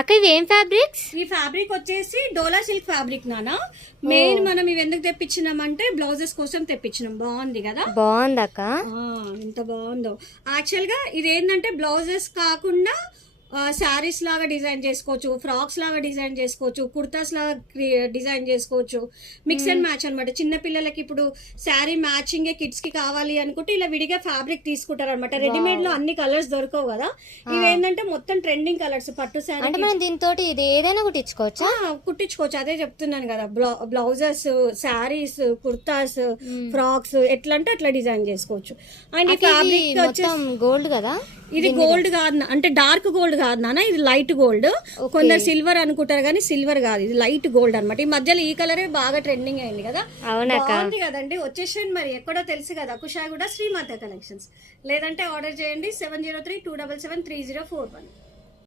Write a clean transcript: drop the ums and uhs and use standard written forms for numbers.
అక్క ఇవి ఏం ఫ్యాబ్రిక్స్? ఈ ఫ్యాబ్రిక్ వచ్చేసి డోలా సిల్క్ ఫ్యాబ్రిక్ నానా. మెయిన్ మనం ఇవి ఎందుకు తెప్పించినామంటే బ్లౌజెస్ కోసం తెప్పించినాం. బాగుంది కదా, బాగుంది అక్క. ఎంత బాగుందో. యాక్చువల్ గా ఇది ఏంటంటే బ్లౌజెస్ కాకుండా శారీస్ లాగా డిజైన్ చేసుకోవచ్చు, ఫ్రాక్స్ లాగా డిజైన్ చేసుకోవచ్చు, కుర్తాస్ లాగా డిజైన్ చేసుకోవచ్చు. మిక్స్ అండ్ మ్యాచ్ అనమాట. చిన్న పిల్లలకి ఇప్పుడు శారీ మ్యాచింగ్ కిడ్స్ కి కావాలి అనుకుంటే ఇలా విడిగా ఫ్యాబ్రిక్ తీసుకుంటారు అనమాట. రెడీమేడ్ లో అన్ని కలర్స్ దొరకవు కదా, ఇవి ఏంటంటే మొత్తం ట్రెండింగ్ కలర్స్. పట్టు శారీ అంటే మనం దీంతో ఇది ఏదైనా కుట్టించుకోవచ్చా? కుట్టించుకోవచ్చు. అదే చెప్తున్నాను కదా, బ్లౌజెస్, శారీస్, కుర్తాస్, ఫ్రాక్స్ ఎట్లా అంటే అట్లా డిజైన్ చేసుకోవచ్చు. అండ్ ఈ ఫ్యాబ్రిక్ వచ్చేసి గోల్డ్ కదా, ఇది గోల్డ్ కాదు అంటే డార్క్ గోల్డ్ కాదు నాన్న, ఇది లైట్ గోల్డ్. కొందరు సిల్వర్ అనుకుంటారు కానీ సిల్వర్ కాదు, ఇది లైట్ గోల్డ్ అనమాట. ఈ మధ్యలో ఈ కలరే బాగా ట్రెండింగ్ అయింది కదా, బాగుంది కదండి. వచ్చేసండి మరి ఎక్కడో తెలుసు కదా, కుషాగూడ శ్రీమాత కలెక్షన్స్. లేదంటే ఆర్డర్ చేయండి 703-277-3041.